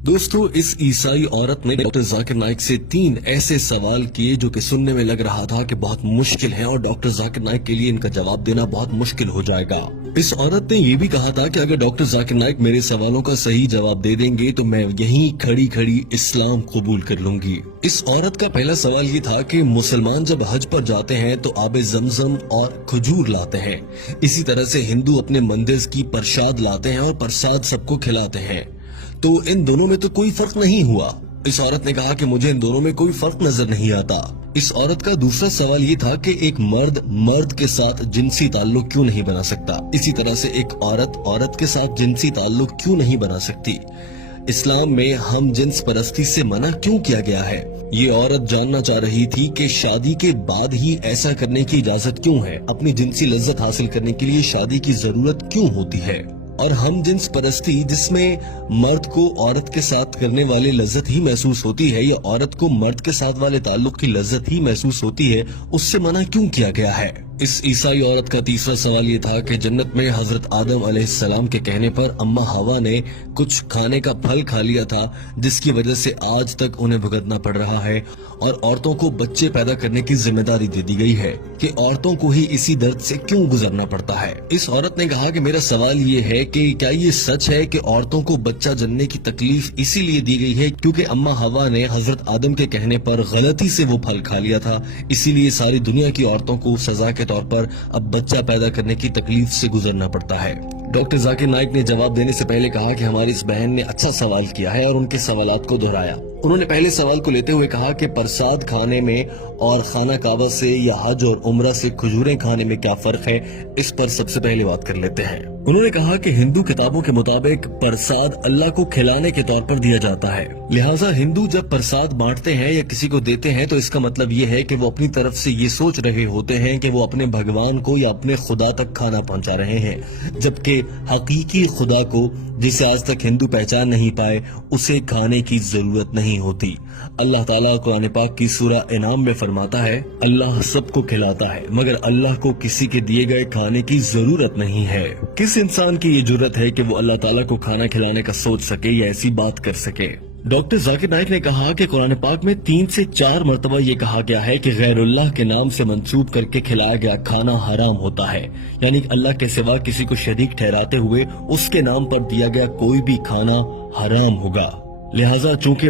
दोस्तों, इस ईसाई औरत ने डॉक्टर जाकिर नाइक से 3 ऐसे सवाल किए जो कि सुनने में लग रहा था कि बहुत मुश्किल है और डॉक्टर जाकिर नाइक के लिए इनका जवाब देना बहुत मुश्किल हो जाएगा। इस औरत ने ये भी कहा था कि अगर डॉक्टर जाकिर नाइक मेरे सवालों का सही जवाब दे देंगे तो मैं यहीं खड़ी खड़ी इस्लाम कबूल कर लूंगी। इस औरत का पहला सवाल ये था कि मुसलमान जब हज पर जाते हैं तो आबे जमजम और खजूर लाते हैं, इसी तरह से हिंदू अपने मंदिर की प्रसाद लाते हैं और प्रसाद सबको खिलाते हैं, तो इन दोनों में तो कोई फर्क नहीं हुआ। इस औरत ने कहा कि मुझे इन दोनों में कोई फर्क नजर नहीं आता। इस औरत का दूसरा सवाल ये था कि एक मर्द के साथ जिनसी ताल्लुक क्यों नहीं बना सकता, इसी तरह से एक औरत के साथ जिनसी ताल्लुक क्यों नहीं बना सकती। इस्लाम में हम जिन्स परस्ती से मना क्यों किया गया है। ये औरत जानना चाह रही थी कि शादी के बाद ही ऐसा करने की इजाजत क्यों है, अपनी जिनसी लज्जत हासिल करने के लिए शादी की जरूरत क्यों होती है। और हम जिन्स परस्ती जिसमें मर्द को औरत के साथ करने वाली लज्जत ही महसूस होती है या औरत को मर्द के साथ वाले ताल्लुक की लज्जत ही महसूस होती है, उससे मना क्यों किया गया है। इस ईसाई औरत का तीसरा सवाल ये था कि जन्नत में हजरत आदम अलैहिस्सलाम के कहने पर अम्मा हवा ने कुछ खाने का फल खा लिया था, जिसकी वजह से आज तक उन्हें भुगतना पड़ रहा है और औरतों को बच्चे पैदा करने की जिम्मेदारी दे दी गई है कि औरतों को ही इसी दर्द से क्यों गुजरना पड़ता है। इस औरत ने कहा कि मेरा सवाल ये है कि क्या ये सच है कि औरतों को बच्चा जनने की तकलीफ इसीलिए दी गई है क्योंकि अम्मा हवा ने हजरत आदम के कहने पर गलती से वो फल खा लिया था, इसीलिए सारी दुनिया की औरतों को सजा के तौर पर अब बच्चा पैदा करने की तकलीफ से गुजरना पड़ता है। डॉक्टर जाकिर नाइक ने जवाब देने से पहले कहा कि हमारी इस बहन ने अच्छा सवाल किया है और उनके सवालात को दोहराया। उन्होंने पहले सवाल को लेते हुए कहा कि प्रसाद खाने में और खाना काबा से या हज और उम्रा से खजूरें खाने में क्या फर्क है, इस पर सबसे पहले बात कर लेते हैं। उन्होंने कहा कि हिंदू किताबों के मुताबिक प्रसाद अल्लाह को खिलाने के तौर पर दिया जाता है, लिहाजा हिंदू जब प्रसाद बांटते हैं या किसी को देते हैं तो इसका मतलब ये है कि वो अपनी तरफ से ये सोच रहे होते हैं कि वो अपने भगवान को या अपने खुदा तक खाना पहुंचा रहे हैं, जबकि हकीकी खुदा को, जिसे आज तक हिंदू पहचान नहीं पाए, उसे खाने की जरूरत नहीं होती। अल्लाह ताला कुरान पाक की सूरा इनाम में फरमाता है, अल्लाह सबको खिलाता है मगर अल्लाह को किसी के दिए गए खाने की जरूरत नहीं है। किस इंसान की ये जरूरत है कि वो अल्लाह ताला को खाना खिलाने का सोच सके या ऐसी बात कर सके। डॉक्टर जाकिर नाइक ने कहा कि कुरान पाक में 3 से 4 मरतबा ये कहा गया है कि गैरुल्लाह के नाम से मंसूब करके खिलाया गया खाना हराम होता है, यानी अल्लाह के सिवा किसी को शरीक ठहराते हुए उसके नाम पर दिया गया कोई भी खाना हराम होगा। लिहाजा चूंकि